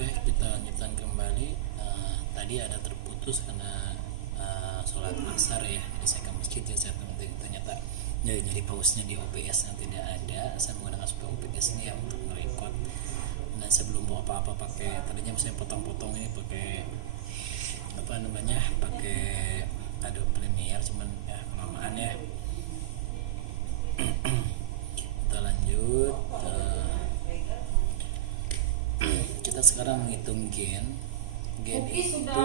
Oke, kita lanjutkan kembali. Tadi ada terputus karena sholat asar ya. Jadi saya ke masjid ya, saya ternyata jadi pausnya di OBS yang tidak ada. Saya menggunakan software OBS ini ya untuk merecord. Dan sebelum bawa apa-apa pakai, tadinya saya potong-potong ini pakai pakai Adobe Premiere, cuman ya kelamaan ya. Kita lanjut. Kita sekarang menghitung gen itu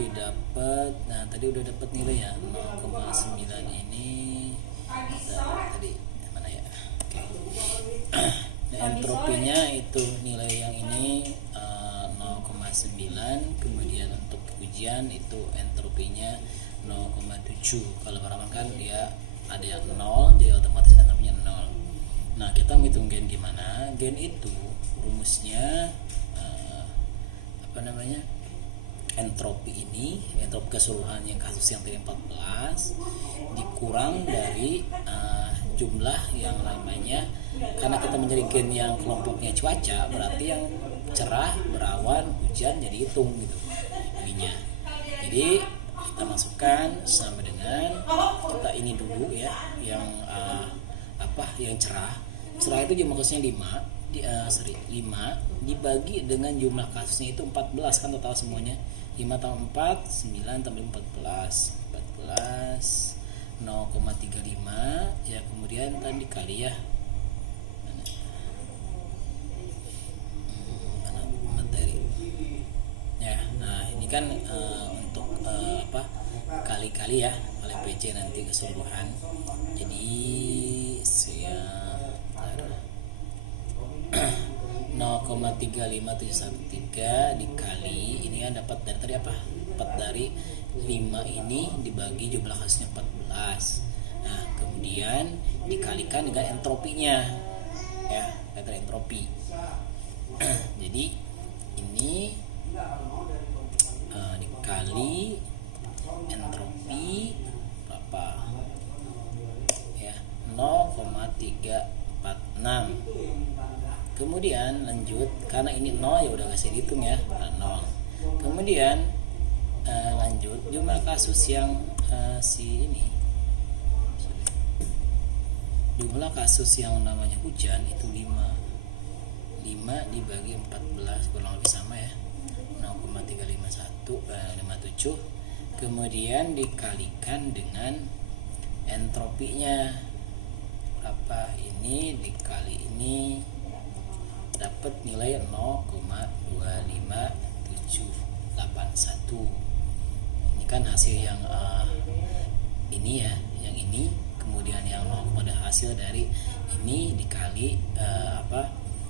didapat. Nah tadi udah dapat nilai ya 0,9 ini tadi mana ya. Oke. Nah, entropinya itu nilai yang ini 0,9. Kemudian untuk ujian itu entropinya 0,7. Kalau barang kan dia ada yang 0, jadi otomatis entropinya 0. Nah kita menghitung gen gimana? Gen itu rumusnya entropi keseluruhan yang kasus yang tadi 14 dikurang dari jumlah yang namanya, karena kita mencari gen yang kelompoknya cuaca, berarti yang cerah, berawan, hujan jadi hitung gitu ininya. Jadi kita masukkan sama dengan kita ini dulu ya, yang yang cerah itu jumlah kasusnya 5 dibagi dengan jumlah kasusnya itu 14 kan total semuanya. 5 tambah 4 9 tambah 14 0,35 ya, kemudian kan dikali ya mana materi ya. Nah ini kan untuk kali-kali ya, kali PC nanti keseluruhan. Jadi saya 0,35713 dikali ini kan dapat dari tadi apa? 4 dari 5 ini dibagi jumlah kasusnya 14. Nah, kemudian dikalikan dengan entropinya. Ya, kata entropi. Jadi ini dikali entropi berapa? Ya, 0,346. Kemudian lanjut, karena ini 0 ya udah kasih dihitung ya, 0. Kemudian lanjut jumlah kasus yang jumlah kasus yang namanya hujan itu 5 dibagi 14 kurang lebih sama ya, 0,357. Kemudian dikalikan dengan entropinya apa, ini dikali ini dapat nilai 0,25781. Ini kan hasil yang ini ya, yang ini, kemudian yang 0, ada hasil dari ini dikali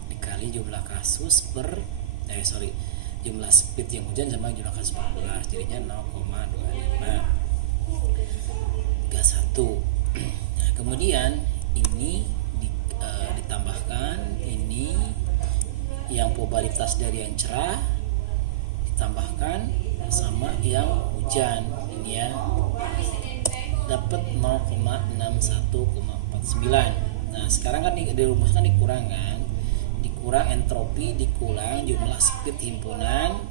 dikali jumlah kasus jumlah speed yang hujan sama jumlah kasus 14, jadinya 0,2531. Nah, kemudian ini ditambahkan ini yang probabilitas dari yang cerah ditambahkan sama yang hujan ini ya, dapat 0,61,49. Nah sekarang kan dirumuskan dikurang entropi dikurang jumlah speed himpunan,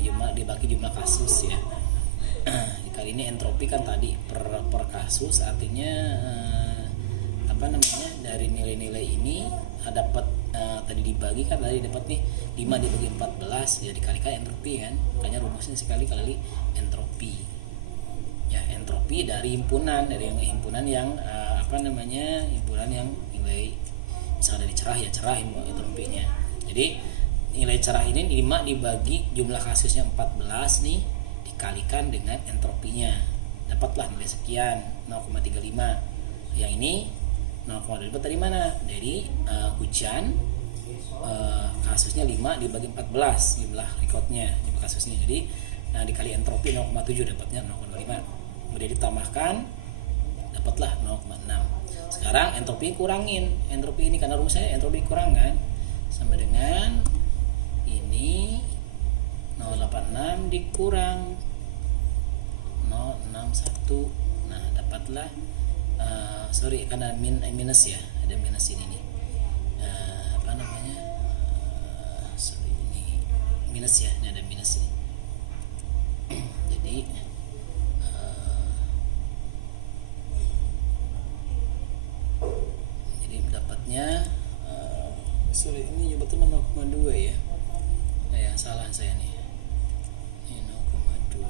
jumlah dibagi jumlah kasus ya. Kali ini entropi kan tadi per kasus, artinya dari nilai-nilai ini dapat tadi dibagi kan, tadi dapat nih 5 dibagi 14 ya, dikalikan entropi kan, makanya rumusnya sekali kali entropi ya. Entropi dari himpunan himpunan yang himpunan yang nilai misalnya dari cerah ya, cerah entropinya. Jadi nilai cerah ini 5 dibagi jumlah kasusnya 14 nih, dikalikan dengan entropinya, dapatlah nilai sekian 0,35. Yang ini 0,2 dapat dari mana? Dari hujan, kasusnya 5 dibagi 14 jumlah recordnya, jumlah kasusnya. Jadi dikali entropi 0,7 dapatnya 0,25. Kemudian ditambahkan dapatlah 0,6. Sekarang entropi kurangin entropi ini, karena rumusnya entropi kurang kan, sama dengan ini 0,86 dikurang 0,61. Nah dapatlah karena minus ya, ada minus ini nih, ini minus ya, ini ada minus ini. Jadi dapatnya sorry, ini betul 0,2 ya. Ya salah saya nih. Ini 0,2.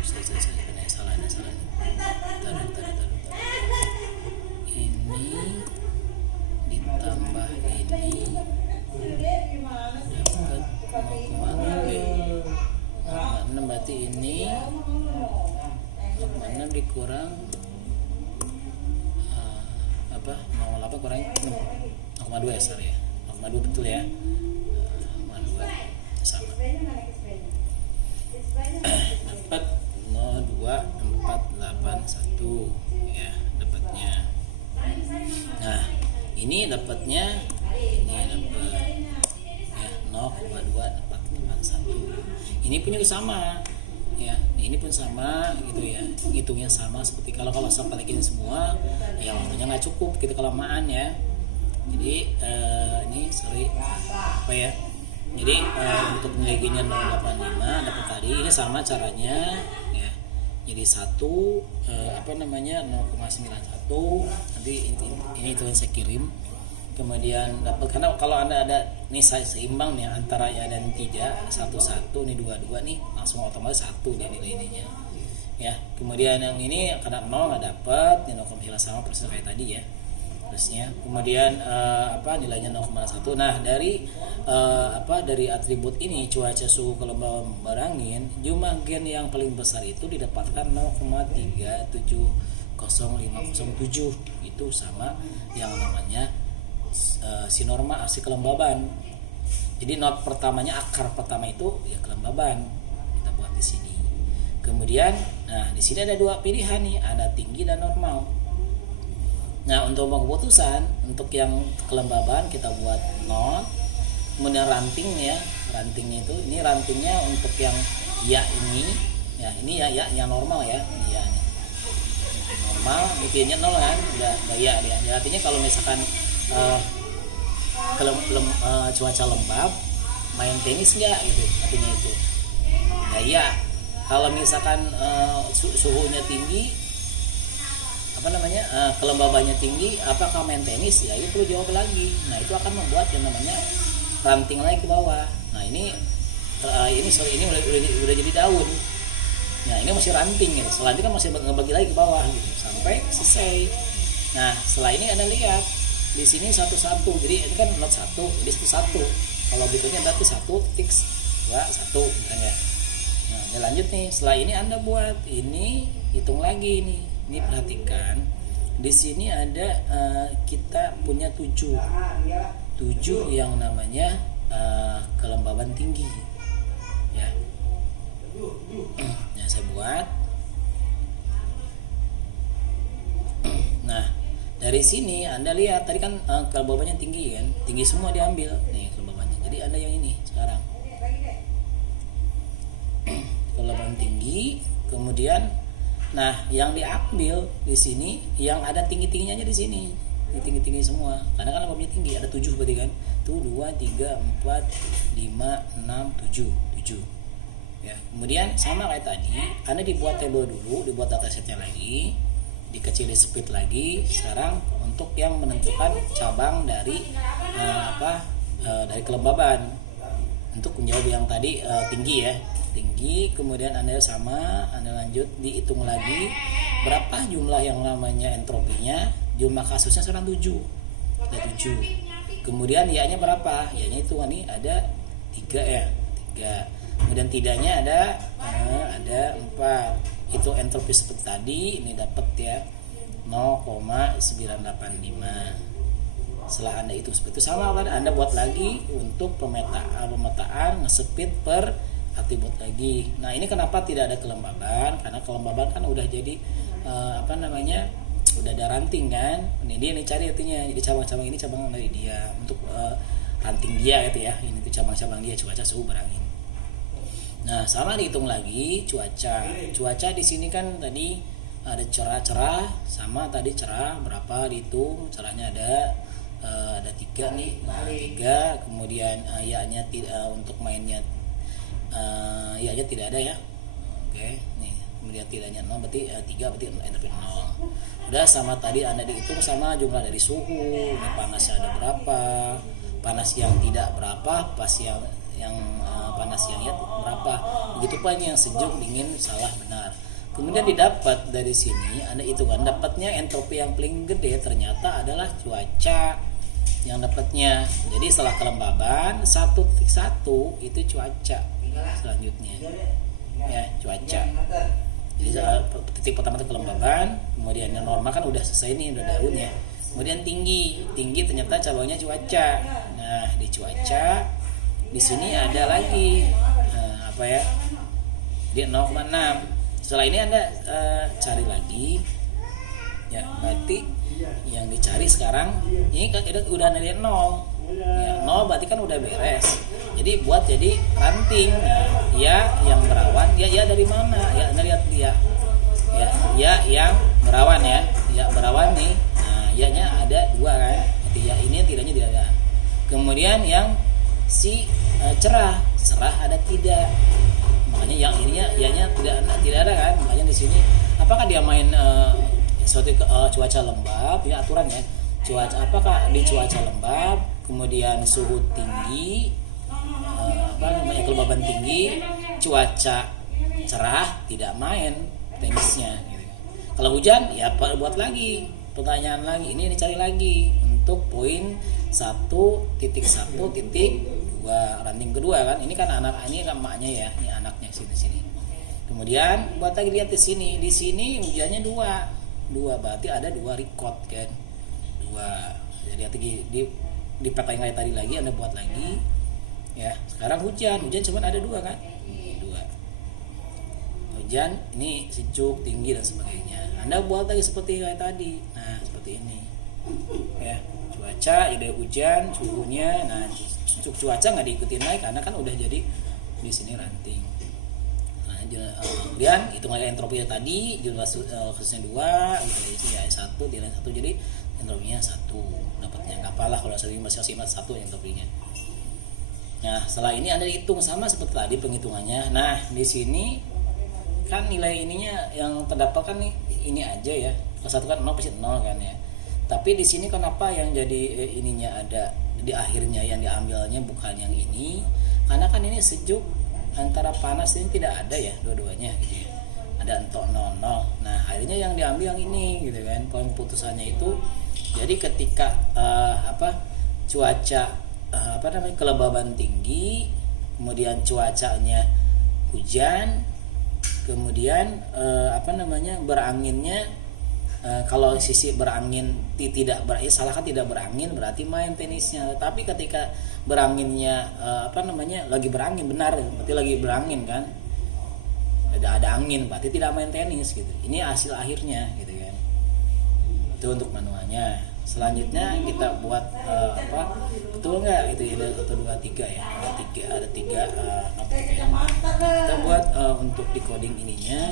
Saya salah. Taruh. Ini ditambah ini dapat 0,6 berarti ini 0,6 dikurang 0,8 kurang 0,2 ya, sorry ya, 0,2 betul ya, 0,2 sama. Dapat 0,2481 ya dapatnya. Nah ini dapatnya dapat ya 0,2481. Ini punya sama ya, ini pun sama gitu ya, hitungnya sama seperti kalau saya balikin semua ya waktunya nggak cukup gitu kelamaan ya. Jadi ini sorry apa ya, jadi untuk nilainya 0,85 dapat tadi ini sama caranya ya. Jadi 0,91 nanti ini itu yang saya kirim. Kemudian dapat, karena kalau Anda ada nih seimbang nih antara ya dan tidak, 1 nih 2 nih langsung otomatis 1 dia nilainya ya. Kemudian yang ini karena 0 nggak dapat, ini 0,9 sama persis kayak tadi ya terusnya. Kemudian nilainya 0,1. Nah dari dari atribut ini cuaca, suhu, kelembaban berangin, jumlah gen yang paling besar itu didapatkan 0,370507. Itu sama yang namanya sinorma aksi kelembaban. Jadi not pertamanya, akar pertama itu ya kelembaban kita buat di sini. Kemudian nah di sini ada 2 pilihan nih, ada tinggi dan normal. Nah untuk keputusan untuk yang kelembaban kita buat not. Kemudian rantingnya itu, ini rantingnya untuk yang ya ini ya, ini ya yang normal ya, ini ya ini. Normal mikirnya 0 kan, udah ya dia. Artinya kalau misalkan cuaca lembab main tenis nggak gitu artinya itu. Nah ya kalau misalkan suhunya tinggi kelembabannya tinggi, apakah main tenis ya, itu perlu jawab lagi. Nah itu akan membuat yang namanya ranting lagi ke bawah. Nah ini udah jadi daun. Nah ini masih ranting gitu, selanjutnya kan masih ngebagi lagi ke bawah gitu sampai selesai. Nah setelah ini Anda lihat di sini 1, jadi ini kan not 1, jadi 1. Kalau berikutnya berarti 1 titik 2 1 misalnya. Nah ini lanjut nih, setelah ini Anda buat ini, hitung lagi nih. Ini perhatikan di sini ada kita punya 7 yang namanya kelembaban tinggi ya. Nah saya buat. Nah dari sini Anda lihat tadi kan kelembabannya tinggi kan, tinggi semua diambil nih kelembabannya. Jadi Anda yang ini sekarang kelembaban tinggi. Kemudian nah yang diambil di sini yang ada tinggi-tingginya di sini, di tinggi-tinggi semua karena kan kelembabannya tinggi, ada 7 berarti kan, tuh 2, 3, 4, 5, 6, 7 ya. Kemudian sama kayak tadi Anda dibuat table dulu, dibuat datasetnya lagi, dikecilin speed lagi. Sekarang untuk yang menentukan cabang dari dari kelembaban untuk menjawab yang tadi tinggi ya, tinggi. Kemudian Anda lanjut dihitung lagi berapa jumlah yang namanya entropinya, jumlah kasusnya sekarang 7, ada 7. Kemudian ya-nya berapa, ya-nya itu nih ada 3 ya, 3. Kemudian tidaknya ada 4. Itu entropi seperti tadi, ini dapat ya 0,985. Setelah Anda itu seperti itu sama kan, Anda buat lagi untuk pemetaan nge-speed per atribut lagi. Nah ini kenapa tidak ada kelembaban, karena kelembaban kan udah jadi udah ada ranting kan. Ini dia nih cari artinya, jadi cabang-cabang ini cabang dari dia untuk ranting dia gitu ya. Ini tuh cabang-cabang dia, cuaca, suhu, berangin. Nah sama dihitung lagi cuaca di sini kan tadi ada cerah, sama tadi cerah berapa dihitung, cerahnya ada ada 3 nih, 3, kemudian ya-nya untuk mainnya ya-nya tidak ada ya. Oke, nih kemudian tidaknya 0 berarti 3 berarti entropi 0. Udah sama tadi Anda dihitung sama jumlah dari suhu, ini panasnya ada berapa, panas yang tidak berapa, pas yang panas yang ya berapa, begitu pun yang sejuk, dingin, salah, benar. Kemudian didapat dari sini Anda hitungan dapatnya entropi yang paling gede ternyata adalah cuaca yang dapatnya. Jadi setelah kelembaban 1.1 itu cuaca selanjutnya ya, cuaca. Jadi titik pertama itu kelembaban, kemudian yang normal kan udah selesai nih, udah daunnya. Kemudian tinggi ternyata cabangnya cuaca. Nah di cuaca di sini ada lagi apa ya, di 0,6. Setelah ini Anda cari lagi ya, berarti yang dicari sekarang ini kan udah dari 0 ya, 0 berarti kan udah beres. Jadi buat jadi ranting. Nah, ya yang berawan ya dari mana ya, Anda lihat ya yang berawan ya berawan nih. Nah ya nya ada 2 kan, berarti ya ini tidaknya tidak ada. Kemudian yang si cerah ada tidak, makanya yang ininya ya-nya tidak ada kan. Makanya di sini apakah dia main suatu cuaca lembab ya, aturan ya, cuaca apakah di cuaca lembab kemudian suhu tinggi, kelembaban tinggi, cuaca cerah, tidak main tenisnya gitu. Kalau hujan ya buat lagi pertanyaan lagi, ini dicari lagi untuk poin 1.1.2 ranting kedua kan. Ini kan ini kan maknya ya, ini anaknya sini. Kemudian buat lagi lihat di sini hujannya 2 berarti ada 2 record kan, 2. Jadi di peta yang tadi lagi Anda buat lagi ya. Sekarang hujan cuma ada 2 kan, 2 hujan, ini sejuk, tinggi dan sebagainya. Anda buat lagi seperti kayak tadi. Nah seperti ini ya, cuaca ada hujan, suhunya. Nah cuaca nggak diikutin lagi karena kan udah jadi di sini ranting. Nah, kemudian hitung lagi entropinya tadi, jumlah khususnya 2 gitu ya, 1 di 1, jadi entropinya 1 dapatnya. Nggak apalah kalau masih 1 entropinya. Nah setelah ini Anda hitung sama seperti tadi penghitungannya. Nah di sini kan nilai ininya yang terdapat kan ini aja ya, kalau 1 kan 0 pasti 0 kan ya. Tapi di sini kenapa yang jadi ininya ada di akhirnya yang diambilnya bukan yang ini, karena kan ini sejuk, antara panas ini tidak ada ya dua-duanya gitu ya, ada entok 00. Nah akhirnya yang diambil yang ini gitu kan. Poin keputusannya itu jadi ketika cuaca kelembaban tinggi, kemudian cuacanya hujan, kemudian beranginnya kalau sisi berangin tidak berangin berarti main tenisnya. Tapi ketika beranginnya lagi berangin, benar berarti lagi berangin kan, ada angin berarti tidak main tenis gitu. Ini hasil akhirnya gitu kan. Itu untuk manualnya. Selanjutnya kita buat betul nggak itu ada 1, 2, 3 ya, ada 3 kita buat untuk decoding ininya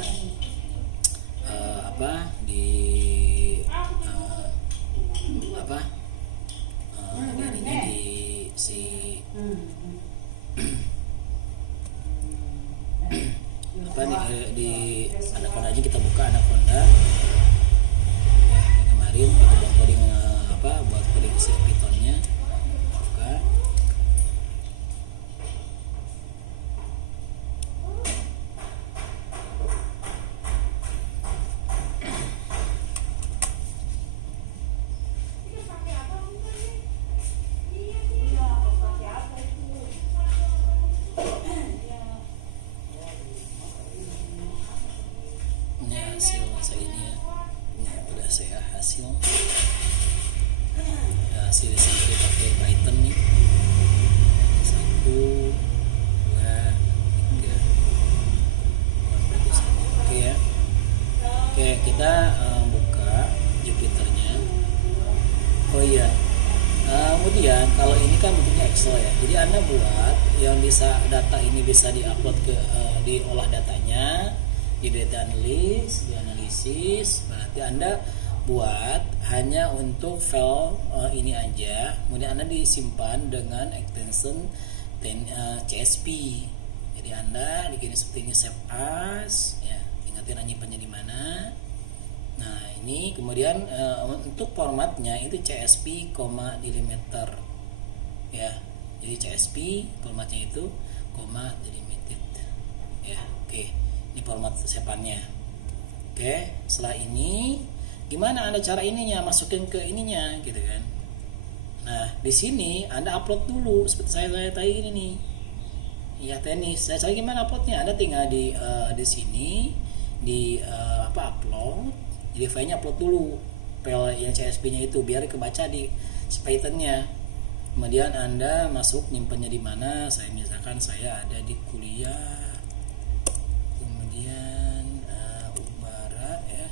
di si di Anaconda aja, kita buka Anaconda ya, kemarin kita buat coding buat coding si Pythonnya, buka. Hasil kita pakai Python nih, 1, 2, 3 oke ya. Oke kita buka Jupyternya. Oh iya, kemudian kalau ini kan bentuknya Excel ya, jadi Anda buat yang bisa data ini bisa diupload ke diolah datanya di data analysis, berarti Anda buat hanya untuk file ini aja, kemudian Anda disimpan dengan extension CSP. Jadi Anda bikin seperti ini, save as ya, ingatin nyimpannya di mana. Nah ini kemudian untuk formatnya itu CSP, delimiter ya. Jadi CSP formatnya itu delimited ya. Oke, ini format sepannya. Oke, setelah ini gimana Anda cara ininya masukin ke ininya gitu kan. Nah di sini Anda upload dulu seperti saya tadi ini nih ya, tenis. Saya gimana uploadnya? Anda tinggal di sini di upload. Jadi filenya upload dulu, file yang CSP-nya itu biar kebaca di Python-nya. Kemudian Anda masuk nyimpannya di mana? Saya misalkan saya ada di kuliah, kemudian Ubara ya,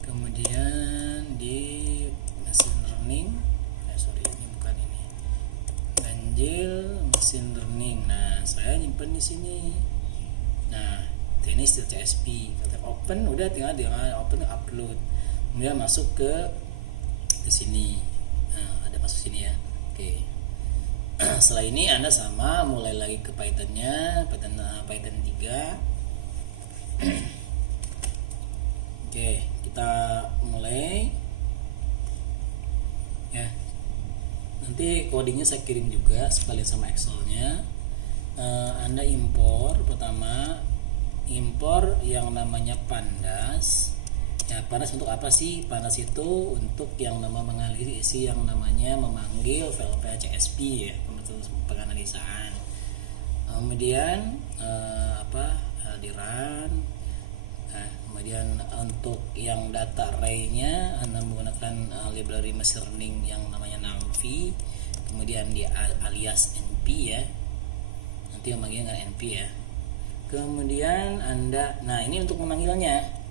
kemudian di machine learning. Ini bukan ini. Ganjil machine learning. Nah, saya nyimpan di sini. Nah, tenis itu CSP. Kata open, udah tinggal open, upload. Kemudian masuk ke sini. Nah, ada masuk sini ya. Oke. Setelah ini Anda sama mulai lagi ke Python-nya, Python 3. Oke, kita mulai ya. Nanti codingnya saya kirim juga sekalian sama Excel-nya. Anda impor pertama, impor yang namanya pandas. Ya, pandas untuk apa sih? Pandas itu untuk yang mengalir isi yang namanya memanggil file CSP ya, penganalisaan. Kemudian di run. Nah, kemudian untuk yang data array-nya Anda menggunakan library machine learning yang namanya NumPy, kemudian di alias NP ya. Nanti memanggil dengan NP ya. Kemudian Anda, nah ini untuk memanggilnya.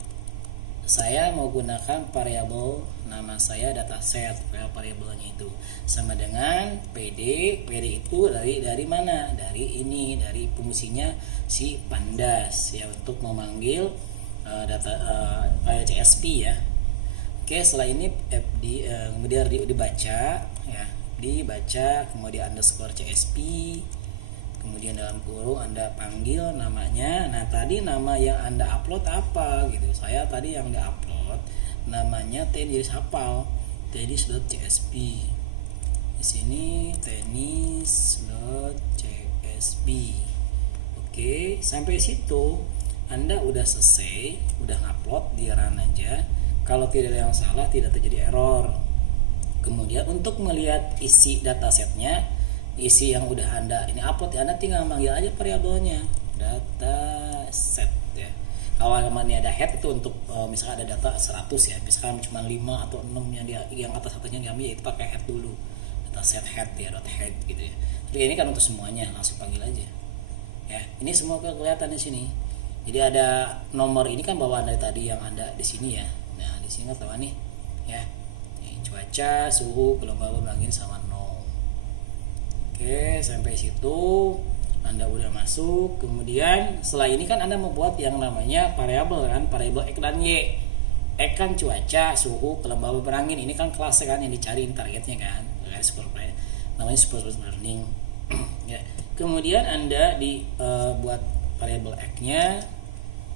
Saya mau gunakan variabel nama saya dataset, variabelnya itu sama dengan PD itu dari mana? Dari ini, dari fungsinya si pandas ya, untuk memanggil data CSP ya. Oke, setelah ini fd kemudian dibaca ya, dibaca, kemudian underscore CSP, kemudian dalam kurung Anda panggil namanya. Nah tadi nama yang Anda upload apa gitu? Saya tadi yang di-upload namanya tenis.hafal, tenis.csp. Di sini tenis.csp. Oke, sampai situ Anda udah selesai, udah ngupload, di run aja. Kalau tidak ada yang salah, tidak terjadi error. Kemudian untuk melihat isi datasetnya, isi yang udah Anda ini upload, Anda tinggal manggil aja variabelnya dataset ya. Kalau namanya ada head itu untuk misalkan ada data 100 ya, misalkan cuma 5 atau 6 yang atas satunya diambil, ya itu pakai head dulu, dataset head ya, .head gitu ya. Tapi ini kan untuk semuanya langsung panggil aja ya. Ini semua kelihatan di sini. Jadi ada nomor ini kan bawaan dari tadi yang Anda di sini ya. Nah di sini tahu nih ya, ini cuaca, suhu, gelombang angin sama 0. Oke, sampai situ Anda udah masuk. Kemudian setelah ini kan Anda membuat yang namanya variabel kan, variabel X dan Y. X kan cuaca, suhu, kelembaban berangin. Ini kan kelas kan yang dicari targetnya kan. Namanya supervised learning. Ya. Kemudian Anda buat variabel X-nya,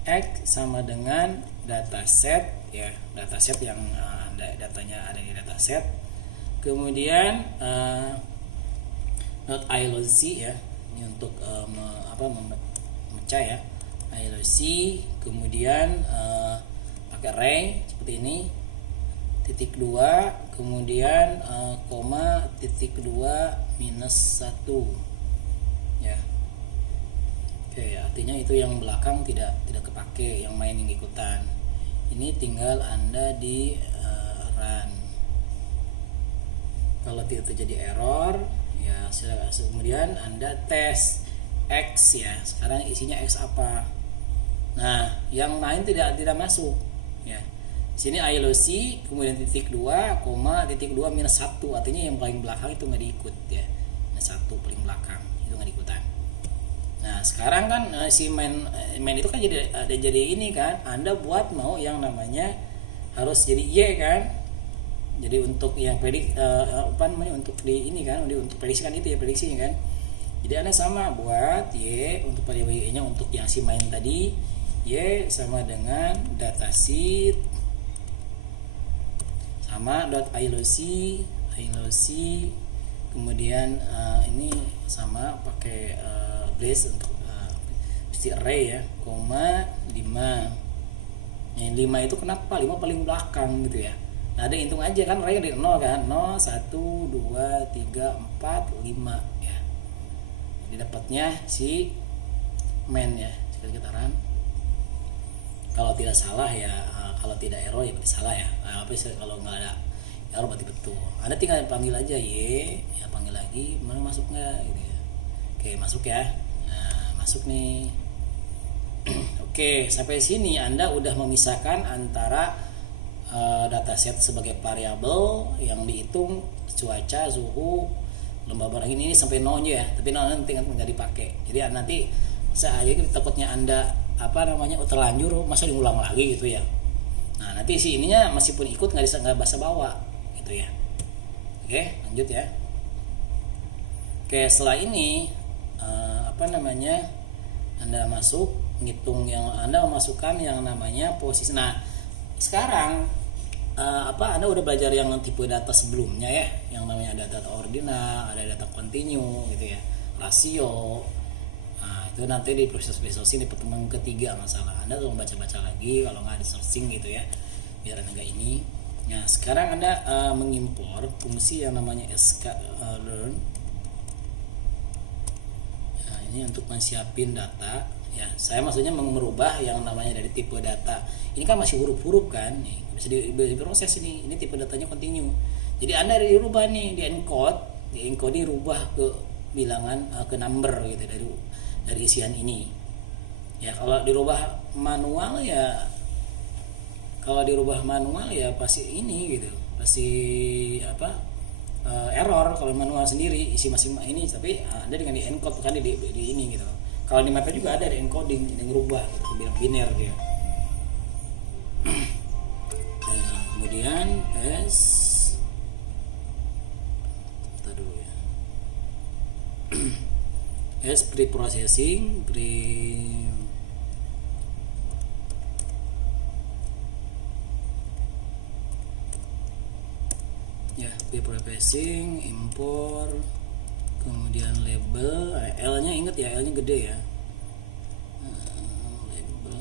X sama dengan dataset ya, dataset yang datanya ada di dataset. Kemudian ILOC ya, ini untuk memecah ya, ILOC. Kemudian pakai array seperti ini, titik 2, kemudian koma, titik 2 minus 1 ya. Oke, artinya itu yang belakang tidak kepake, yang main yang ikutan. Ini tinggal Anda di run. Kalau tidak terjadi error ya, kemudian Anda tes X ya. Sekarang isinya X apa? Nah, yang lain tidak masuk ya. Sini ILOC, kemudian titik 2, koma, titik 2 minus 1, artinya yang paling belakang itu nggak diikut ya. Minus 1 paling belakang itu nggak diikutan. Nah, sekarang kan si main itu kan jadi ini kan, Anda buat mau yang namanya harus jadi Y kan. Jadi untuk yang untuk di ini kan, untuk prediksi kan itu ya prediksinya kan. Jadi Anda sama buat Y untuk variabel Y nya untuk yang si main tadi, Y sama dengan datasheet sama .iloc kemudian ini sama pakai brace untuk array ya, koma 5. Yang 5 itu kenapa? 5 paling belakang gitu ya. Nah, ada hitung aja kan, array dari 0 kan. 0, 1, 2, 3, 4, 5 ya. Jadi dapatnya si main ya. Sekali getaran. Kalau tidak salah ya, kalau tidak error ya berarti salah ya. Nah, kalau nggak ada error berarti betul. Anda tinggal panggil aja Y, ya panggil lagi, mana masuk nggak gitu ya. Oke, masuk ya. Nah, masuk nih. Oke, sampai sini Anda udah memisahkan antara dataset sebagai variabel yang dihitung cuaca, suhu, lembab angin ini sampai 0 ya. Tapi 0 nanti nggak dipakai. Jadi nanti saya takutnya Anda terlanjur masa diulang lagi gitu ya. Nah, nanti si ininya meskipun ikut nggak bahasa bawa gitu ya. Oke, lanjut ya. Oke, setelah ini Anda masuk ngitung yang Anda memasukkan yang namanya posisi. Nah, sekarang Anda udah belajar yang tipe data sebelumnya ya, yang namanya ada data ordinal, ada data continue gitu ya, rasio. Nah, itu nanti di proses ini pertemuan ketiga masalah. Anda tolong baca-baca lagi kalau nggak di searching gitu ya, biar Anda nggak ini. Nah, sekarang Anda mengimpor fungsi yang namanya sklearn. Nah, ini untuk menyiapin data. Ya, saya maksudnya merubah yang namanya dari tipe data. Ini kan masih huruf-huruf kan, nih bisa diproses ini. Ini tipe datanya continue. Jadi Anda dirubah nih, di encode dirubah ke bilangan ke number gitu dari isian ini. Ya, kalau dirubah manual ya pasti ini gitu. Pasti error kalau manual sendiri isi masing ini, tapi Anda dengan di encode kan di ini gitu. Kalau di meta juga ada encoding yang berubah gitu, bilang biner dia. Nah, kemudian pre-processing, pre-processing, import, kemudian label, L-nya ingat ya, L-nya gede ya. Label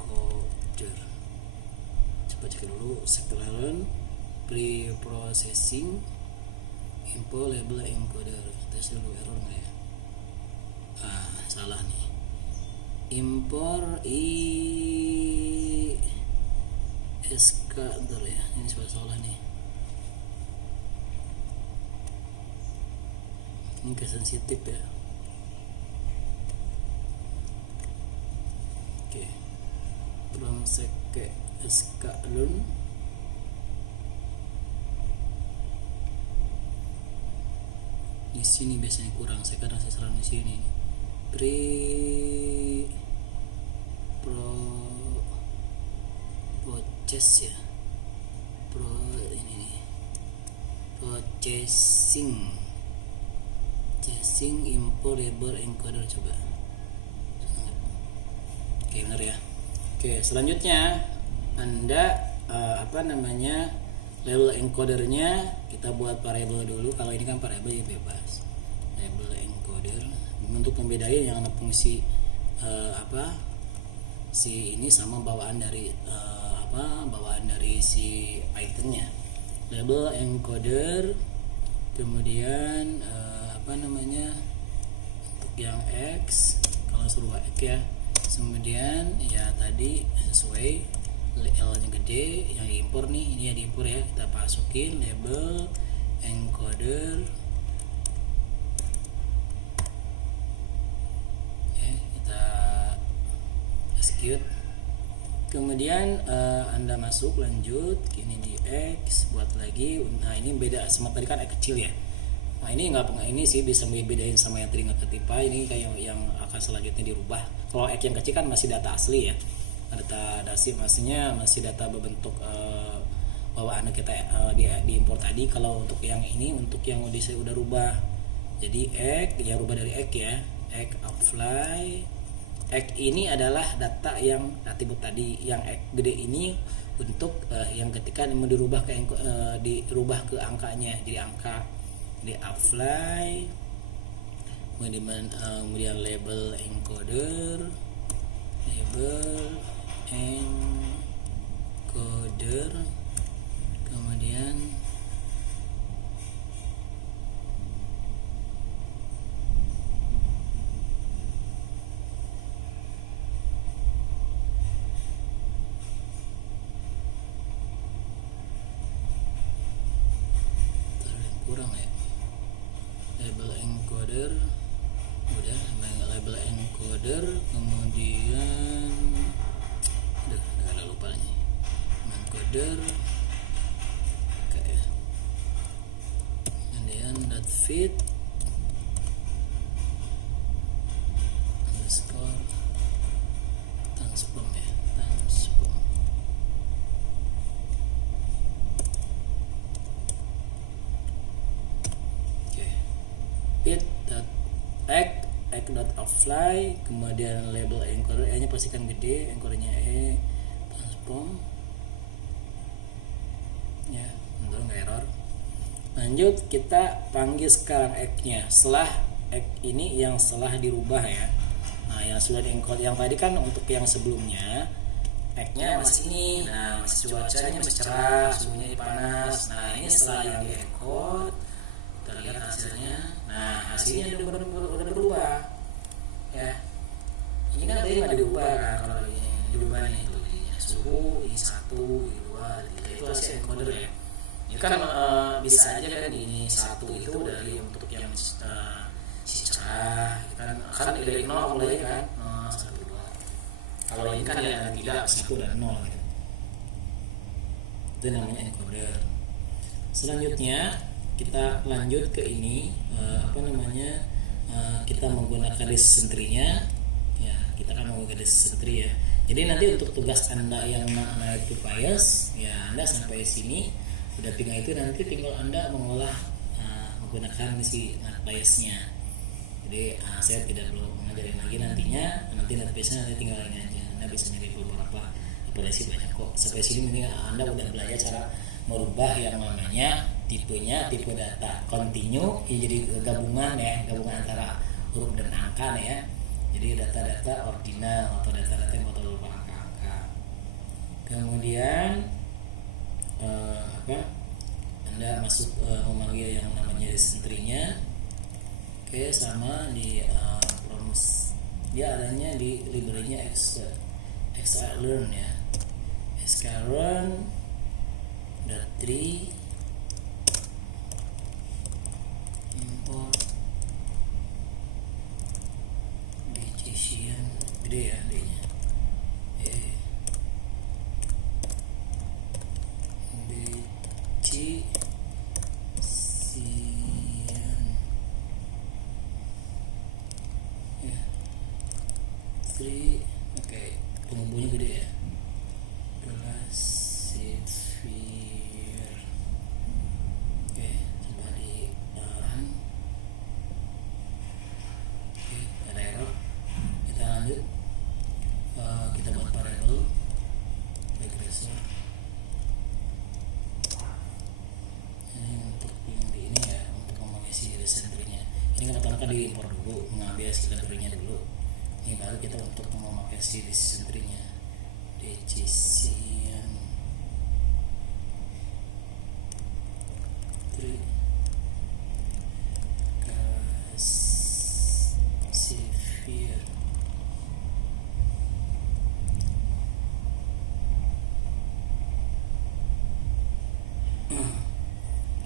encoder. Coba cek dulu sklearn pre-processing import label encoder. Tes dulu error nggak ya? Salah nih. Import SK bentar ya. Ini salah nih. Ini sensitif ya. Oke. Transek sklearn. Di sini biasanya kurang, saya kadang saya salah di sini. Process ya. Processing import label encoder coba. Oke, benar ya. Oke, selanjutnya Anda label encodernya kita buat variabel dulu. Kalau ini kan variabel ya bebas. Label encoder untuk membedain yang fungsi si ini sama bawaan dari si itemnya. Label encoder, kemudian untuk yang X kalau suruh X ya, kemudian ya tadi sesuai L-nya gede, yang impor nih, ini ya diimpor ya, kita masukin label encoder. Kita execute. Kemudian Anda masuk lanjut, ini di X, buat lagi. Nah, ini beda sama tadi kan X kecil ya. Nah, ini ini sih bisa membedain sama yang tadi nggak ketipa. Ini kayak yang akan selanjutnya dirubah. Kalau X yang kecil kan masih data asli ya. data dasif maksudnya masih data berbentuk bawaan kita di import tadi. Kalau untuk yang ini, untuk yang saya udah rubah jadi egg, ya rubah dari egg ya, egg apply. Egg ini adalah data yang atribut tadi, yang egg gede ini untuk yang ketika mau dirubah dirubah ke angkanya jadi angka, di apply. Kemudian label encoder, kemudian kurang ya, label encoder udah, label encoder, kemudian udah lupa nih, encoder kayak, kemudian dot fit underscore transform ya, transform. Oke, fit dot egg dot apply, kemudian label encoder, nya pastikan gede, encodernya transform ya, untuk nggak error. Lanjut kita panggil sekarang egg-nya setelah egg ini yang setelah dirubah ya. Nah yang sudah di-encode yang tadi kan untuk yang sebelumnya egg-nya masih ini, nah masih cuacanya masih cerah, suhunya panas. Nah ini setelah yang di-encode kita lihat hasilnya. Nah hasilnya udah berubah ya. Ini kan tadi nggak diubah kan, kalau ini diubah nih tuh suhu ini 1, ini 2, itu hasil encoder ya. Ini kan bisa aja kan ini 1 itu dari untuk yang si cerah kan dari 0 mulai kan 1, 2. Kalau ini kan ya tidak, itu udah 0 gitu. Itu namanya encoder. Selanjutnya kita lanjut ke ini kita menggunakan disk entry-nya ya, kita akan menggunakan disk entry ya. Jadi nanti untuk tugas Anda yang analytic bias ya, Anda sampai sini udah tinggal itu, nanti tinggal Anda mengolah menggunakan si biasnya. Jadi saya tidak perlu mengajarin lagi nantinya, nanti biasanya nanti tinggal ini aja, Anda bisa nyari beberapa operasi banyak kok. Sampai sini mungkin Anda udah belajar cara merubah yang namanya tipenya, tipe data continue ya, jadi gabungan ya, gabungan antara huruf dan angka ya. Jadi data-data ordinal atau data-data yang berupa angka-angka. Kemudian Anda masuk memanggil yang namanya entry-nya. Oke, sama di promise dia adanya di library-nya xlearn ya. xlearn.3 import decision gede ya D-nya. Oke, penghubungnya gede ya. Classifier. Oke, coba di run. Oke, ada error. Kita lanjut. Kita buat variable regressor. Ini untuk yang di ini ya, untuk mengisi recentry-nya. Ini kenapa di import dulu, mengambil si library-nya dulu. Ini baru kita untuk memakai si recentry-nya. Decision classifier.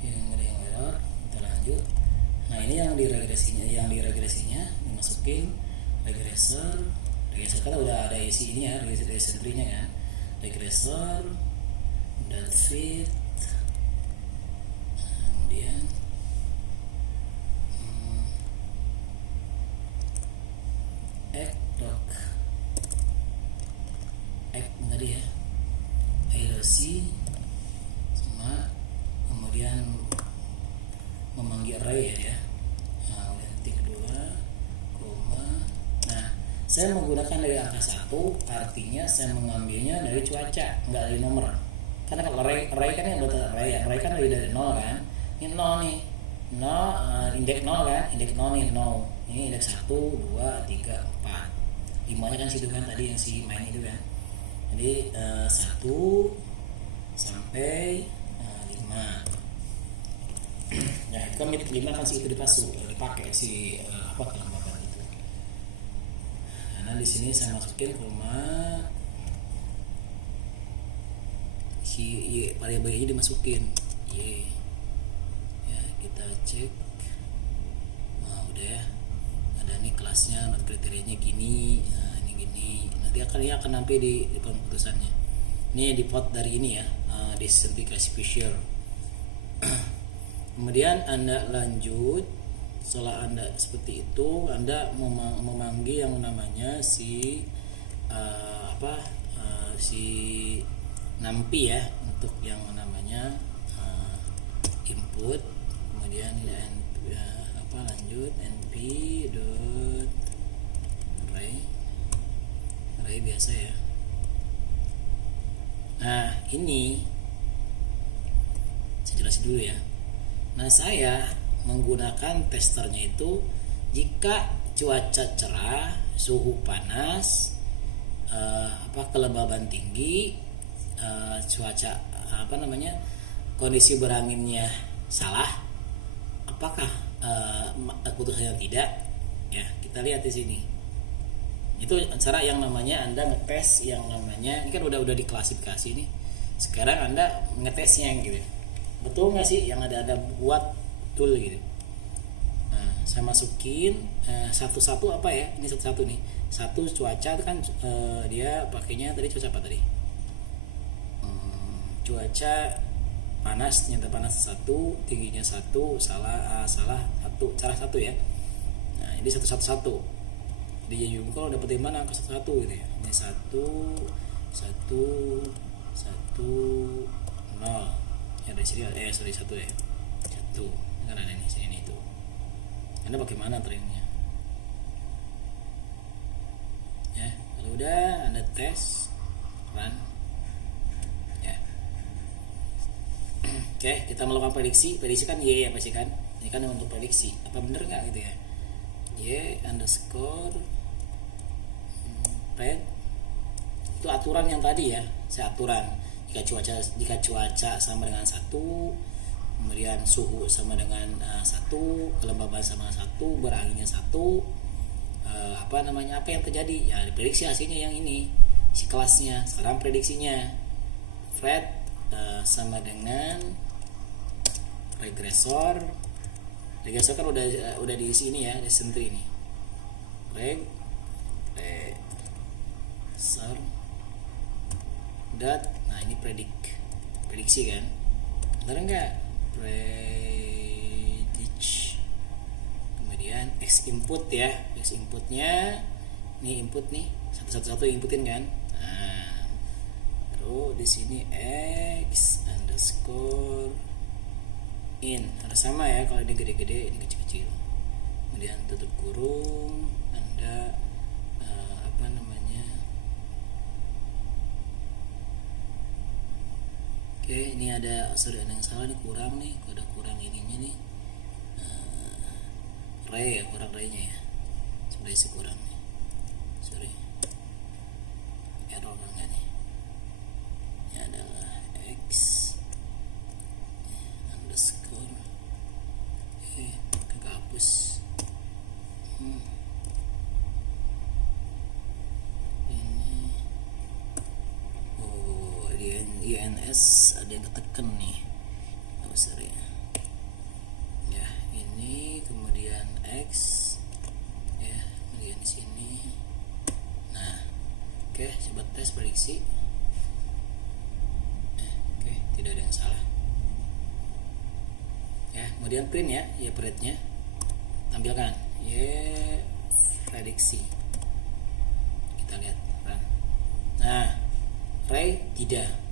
Yang error, kita lanjut. Nah ini yang diregresinya dimasukin regressor kan udah ada isi ini ya, recentry-nya kan. Regressor dan fit, kemudian array ya. Nah, titik kedua, koma. Nah, saya menggunakan dari angka 1, artinya saya mengambilnya dari cuaca, nggak dari nomor. Karena kalau array kan yang data array kan dari 0 kan. Ini 0 nih. 0, indeks 0 kan, indeks 0 nih 0. Ini indeks 1, 2, 3, 4. 5-nya kan situ kan tadi yang si main itu kan. Jadi 1 sampai 5. Ya itu kan 5 kan si itu dipakai si kelembapan itu. Karena di sini saya masukin koma, si y variabelnya dimasukin y. Ya kita cek. Nah udah ya, ada nih kelasnya, not kriterianya gini. Nah ini gini, nanti akan nampil di keputusannya. Ini default dari ini ya, disimplifikasi Fisher. Kemudian Anda lanjut, setelah Anda seperti itu, Anda memanggil yang namanya si si nampi ya, untuk yang namanya input. Kemudian lanjut np dot array biasa ya. Nah ini saya jelasin dulu ya. Nah saya menggunakan testernya itu jika cuaca cerah, suhu panas, kelembaban tinggi, cuaca kondisi beranginnya salah, apakah putusannya tidak ya. Kita lihat di sini. Itu cara yang namanya Anda ngetes yang namanya, ini kan udah diklasifikasi nih. Sekarang Anda ngetesnya gitu. Betul nggak sih yang ada buat tool gitu. Nah, saya masukin satu-satu apa ya? Ini satu-satu nih. Satu cuaca kan dia pakainya tadi cuaca apa tadi? Cuaca panas, nyata panas 1, tingginya 1, salah 1, cara 1 ya. Nah, ini satu-satu. Jadi kalau dapetin mana angka 1 gitu ya. Ini 1 1 0. Ya dari sini 1 ya. 1. Kan ada nih sini itu. Anda bagaimana trennya? Ya, kalau udah Anda tes run. Ya. Oke, kita melakukan prediksi. Prediksi kan y apa sih kan? Ini kan untuk prediksi. Apa bener nggak gitu ya? Y underscore red itu aturan yang tadi ya. Saya aturan jika cuaca sama dengan 1, kemudian suhu sama dengan 1, kelembaban sama 1, beranginnya 1, apa yang terjadi ya, diprediksi hasilnya yang ini si kelasnya. Sekarang prediksinya Fred sama dengan regresor kan udah di sini ya, di sentri ini regresor dot. Nah ini prediksi kan, benar enggak? Predict. Kemudian x input ya, x inputnya ini input nih, satu-satu inputin kan. Nah terus di sini x underscore in harus sama ya, kalau ini gede-gede ini kecil-kecil. Kemudian tutup kurung, Anda Oke, ini ada yang salah nih, kurang ininya nih. Ray ya, kurang ray-nya ya. Sebenarnya sih kurang nih. Sorry. Error enggak nih. Ini adalah x underscore kehapus. INS ada yang ketekan nih, sorry ya. Ini kemudian X ya, kemudian di sini. Nah oke, coba tes prediksi. Oke, tidak ada yang salah ya. Kemudian print ya, printnya tampilkan prediksi. Kita lihat run. Nah Ray tidak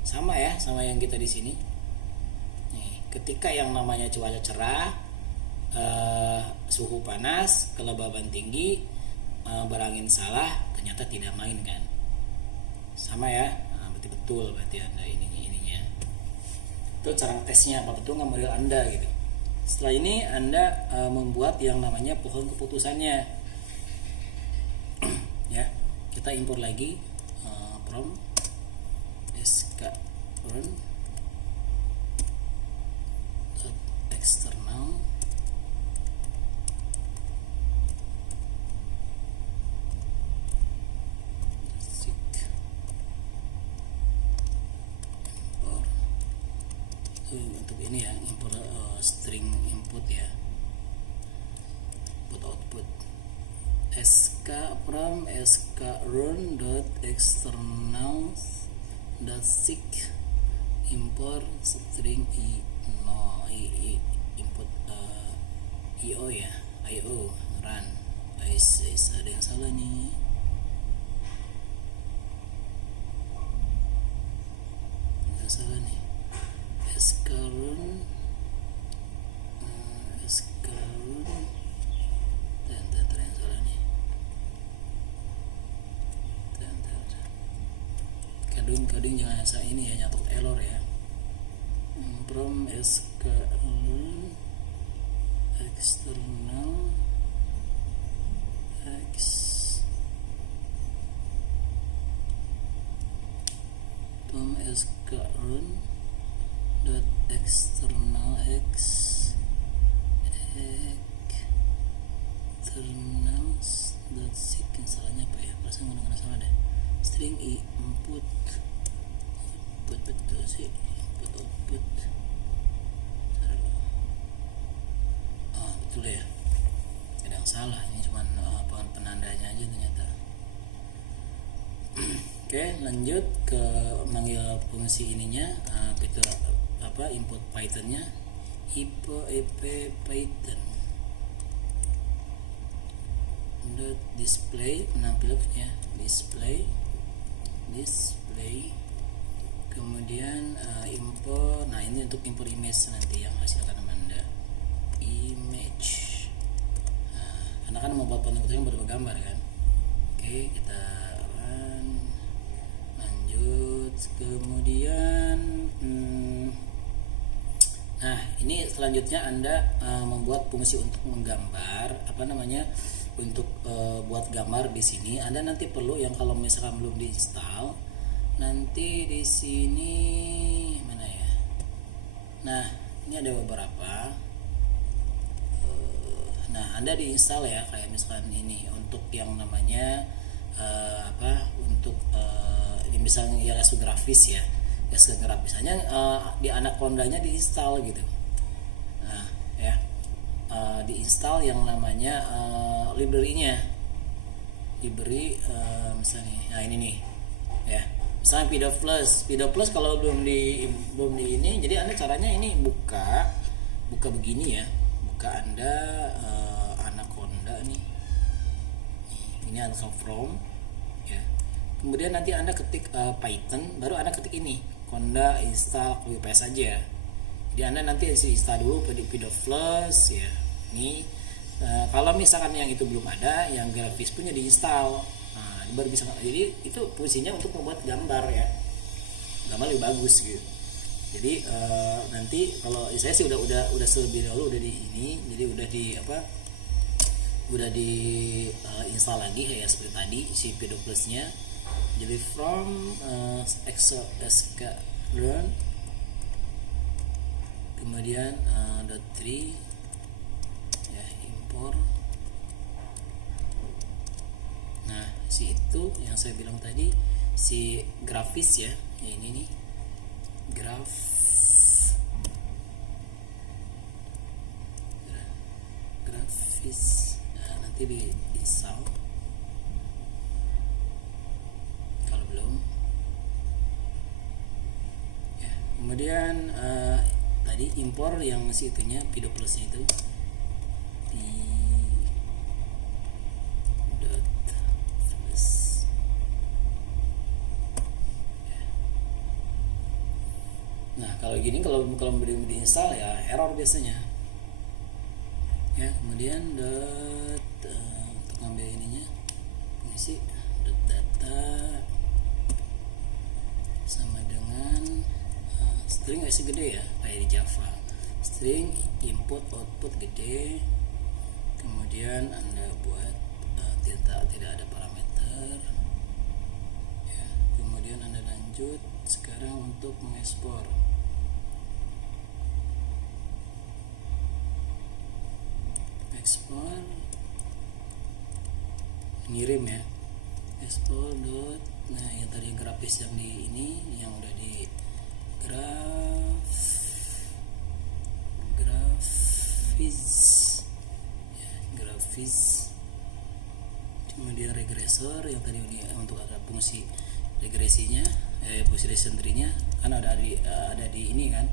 sama ya, sama yang kita di sini. Nih, ketika yang namanya cuaca cerah, suhu panas, kelembaban tinggi, berangin salah, ternyata tidak main kan. Sama ya. Nah, berarti betul berarti Anda ininya. Itu cara tesnya, apa betul nggak model Anda gitu. Setelah ini Anda membuat yang namanya pohon keputusannya. Ya, kita impor lagi from sklearn external untuk ini ya, import string input ya, input output sk from sklearn dot external dot seek import string input io ya, io run. Ada yang salah nih. Sklearn dan yang salah nih. Kadang jangan asal ini ya, nyatok error ya. From sklearn external from sklearn dot external dot seek. Salahnya apa ya? Perasaan nggak salah deh. String input betul sih, input output. Betul ya. Ada yang salah, ini cuma penandanya aja ternyata. Oke, lanjut ke manggil fungsi ininya, fitur input Pythonnya, ip Python dot display, penampilannya display, kemudian import. Nah, ini untuk import image nanti yang hasilkan Anda image. Nah, karena kan membuat penampilan berupa gambar kan. Oke, kita lanjut. Kemudian nah, ini selanjutnya Anda membuat fungsi untuk menggambar untuk buat gambar di sini. Anda nanti perlu yang kalau misalkan belum diinstal, nanti di sini mana ya. Nah, ini ada beberapa. Nah, Anda diinstal ya, kayak misalkan ini untuk yang namanya untuk ini misalnya ya grafis ya. Grafisnya di Anaconda-nya diinstal gitu. Nah, ya. Diinstal yang namanya library-nya. Library misalnya. Nah, ini nih. Ya. Misalnya Pidoflux kalau belum di ini, jadi Anda caranya ini buka begini ya. Buka Anda Anaconda nih. Ini Anaconda from ya. Kemudian nanti Anda ketik Python, baru Anda ketik ini Conda install, copy paste aja. Jadi Anda nanti install dulu Pidoflux ya. Ini kalau misalkan yang itu belum ada, yang grafis punya diinstal. Nah, baru bisa. Jadi itu fungsinya untuk membuat gambar ya. Gambar lebih bagus gitu. Jadi nanti kalau saya sih udah lebih dahulu udah di ini, jadi udah di install lagi ya seperti tadi si Pidoflux-nya. Jadi from sklearn kemudian .3 ya, import. Nah, si itu yang saya bilang tadi, si grafis ya, ini nih grafis. Nah, nanti di install kalau belum ya. Kemudian tadi impor yang si itunya Pidoflux itu Nah, kalau gini kalau belum diinstal ya error biasanya. ya. Kemudian dot untuk ngambil ininya fungsi dot data sama dengan string isi gede ya, kayak di Java. String input output gede, kemudian Anda buat tidak ada parameter ya. Kemudian Anda lanjut sekarang untuk mengekspor. Ekspor ngirim ya, ekspor dot. Nah yang tadi grafis yang di ini yang udah di grafis ya, grafis. Kemudian regresor yang tadi ini untuk ada fungsi regresinya, fungsi descent tree-nya kan ada di ini kan,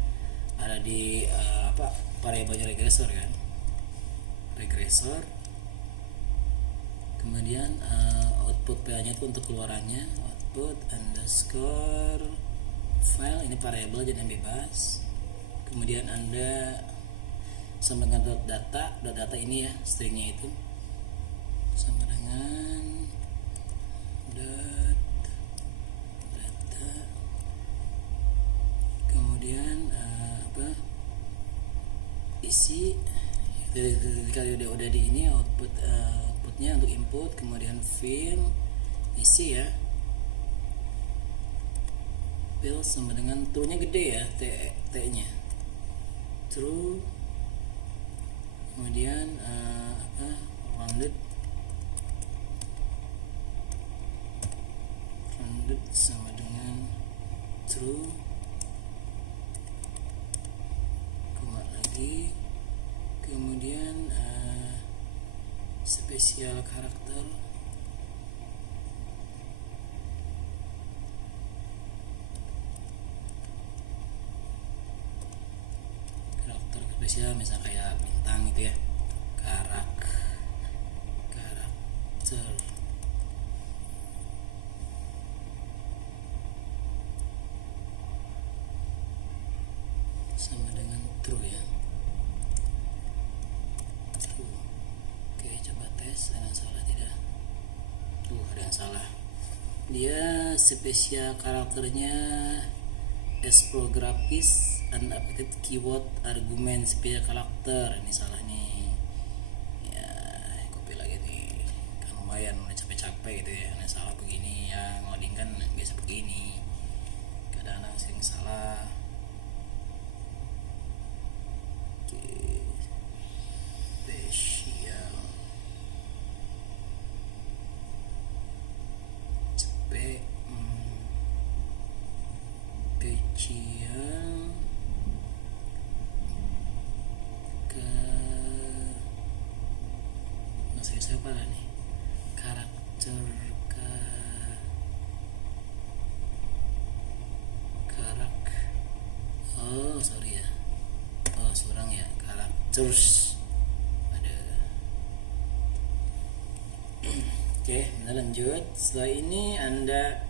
ada di variabelnya regresor kan, regresor. Kemudian output PA-nya itu untuk keluarannya, output underscore file, ini variabel jadi bebas. Kemudian Anda sama dengan data ini ya, stringnya itu sama dengan data. Kemudian isi ketika udah di ini outputnya untuk input, kemudian fill isi ya, fill sama dengan true nya gede ya, t nya true. Kemudian rounded sama dengan true, koma lagi. Kemudian spesial karakter spesial, misalnya kayak bintang gitu ya, karakter sama dengan true ya, true. Oke, coba tes, ada yang salah tidak? Ada yang salah. Dia spesial karakternya explore grafis unupdated keyword argument spesial karakter, ini salah nih ya. Copy lagi nih, kan lumayan udah capek-capek gitu ya. Nah salah begini ya, ngoding kan biasa begini, kadang-kadang sering salah. Oke, spesial spesial ke masih siapa nih, karakter sorry ya, surang ya, characters ada. Oke, kita lanjut. Setelah ini Anda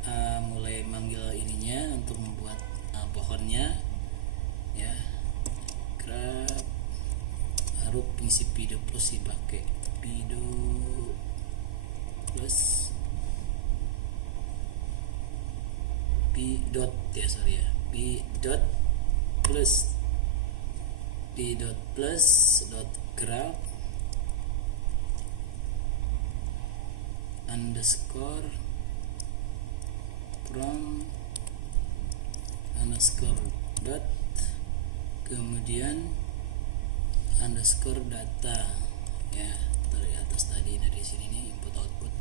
mulai manggil ininya untuk membuat pohonnya ya. Grab baru fungsi pido plus dipakai, pido plus p dot ya, sorry ya, p dot plus dot grab underscore from underscore dot, kemudian underscore data ya, dari atas tadi dari sini nih input output.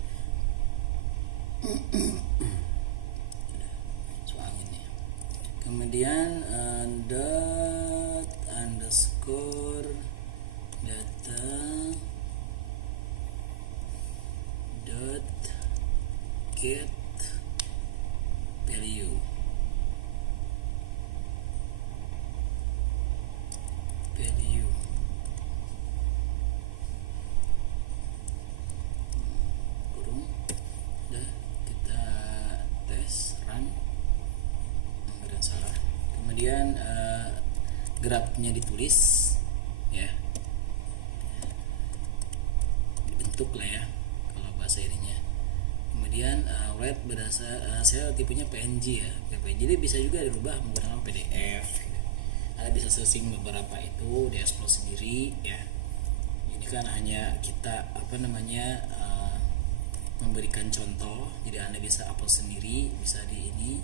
Suangin ya. Kemudian dot underscore data dot get value kurung. Udah kita tes run, nggak ada salah. Kemudian grafnya ditulis ya, bentuk lah ya kalau bahasa ininya. Kemudian write berdasar saya tipenya PNG ya, PNG. Jadi bisa juga dirubah menggunakan PDF. Anda bisa searching beberapa itu di explore sendiri ya. Ini kan hanya kita memberikan contoh, jadi Anda bisa upload sendiri, bisa di ini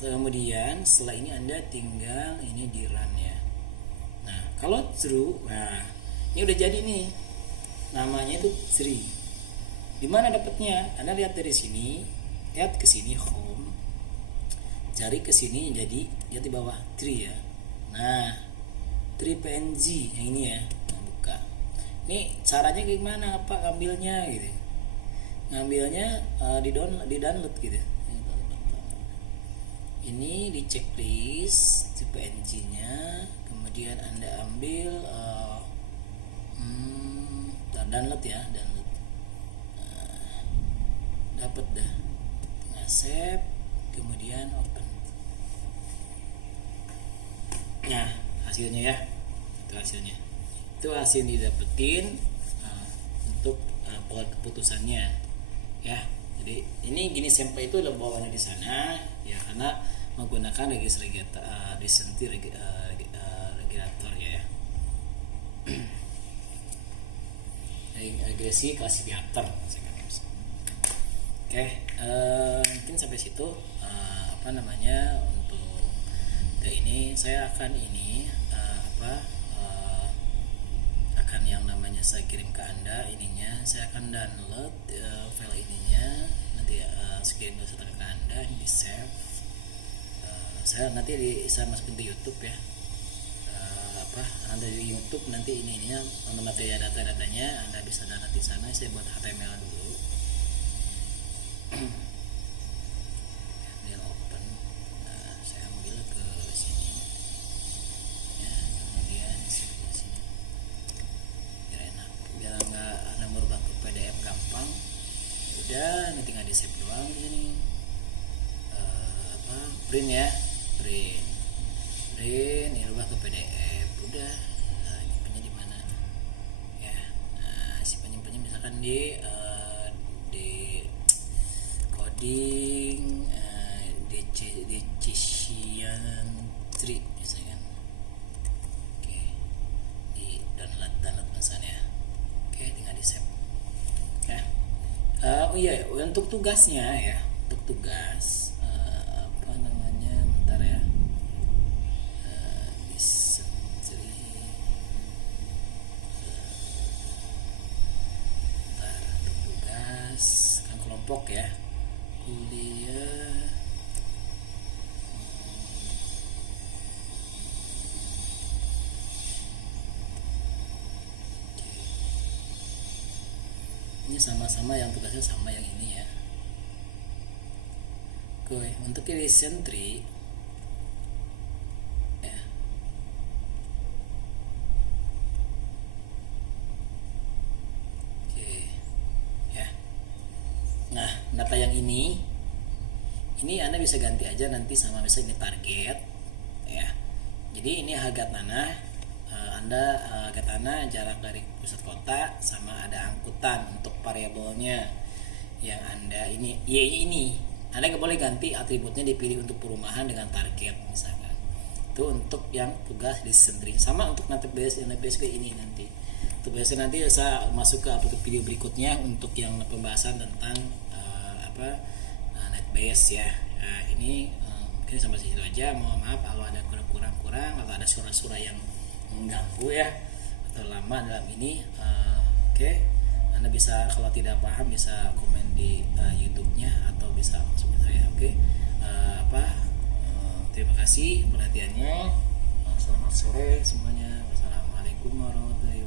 kemudian setelah ini Anda tinggal ini di run ya. Nah kalau true, nah ini udah jadi nih, namanya itu tree. Dimana dapatnya? Anda lihat dari sini, lihat ke sini home, cari ke sini, jadi lihat di bawah tree ya. Nah tree PNG yang ini ya. Nah, buka ini caranya gimana Pak ngambilnya gitu, ngambilnya di download gitu. Ini di checklist PNG nya, kemudian Anda ambil download ya, download. Dapat dah, save, kemudian open. Nah hasilnya ya, itu hasilnya, itu hasil yang didapetin untuk keputusannya ya. Jadi ini gini sampel itu udah bawaannya di sana ya, karena menggunakan recently regulator ya. Regresi klasifikator. Oke, mungkin sampai situ untuk ini saya akan akan yang namanya saya kirim ke Anda ininya, saya akan download file ininya nanti kirim ke Anda, ini di save. Saya nanti saya masukin di YouTube ya. Anda di YouTube nanti ininya materi datanya Anda bisa download di sana. Saya buat HTML dulu. Ini open. Nah, saya ambil ke sini. Ya, kemudian ke sini. Biar enak. Biar nggak Anda merubah ke PDF gampang. Udah, nanti tinggal di save doang di sini. Print ya, print, ini rubah ke PDF. Udah, nyimpannya di mana? Ya, nah si penyimpannya misalkan di coding decision tree misalkan. Oke, di download misalnya. Oke, tinggal di save. Ya. Oh iya, untuk tugasnya ya, untuk tugas bentar ya. Untuk tugas kan kelompok ya, kuliah ini sama-sama yang tugasnya sama yang ini ya. Oke, untuk recently ya. Oke. Ya. Nah, data yang ini Anda bisa ganti aja nanti sama misalnya target ya. Jadi ini harga tanah, harga tanah jarak dari pusat kota, sama ada angkutan untuk variabelnya yang Anda ini ini Anda nggak boleh ganti atributnya, dipilih untuk perumahan dengan target misalkan. Itu untuk yang tugas di sendiri. Sama untuk nanti NetBase ini nanti. Untuk biasa nanti saya masuk ke video berikutnya untuk yang pembahasan tentang NetBase ya. Nah, ini mungkin sampai situ aja. Mohon maaf kalau ada kurang-kurang atau ada suara-suara yang mengganggu ya atau lama dalam ini. Oke. Anda bisa kalau tidak paham bisa komen di YouTube-nya atau bisa langsung saya. Oke. Terima kasih perhatiannya. Selamat sore semuanya. Wassalamualaikum warahmatullahi wabarakatuh.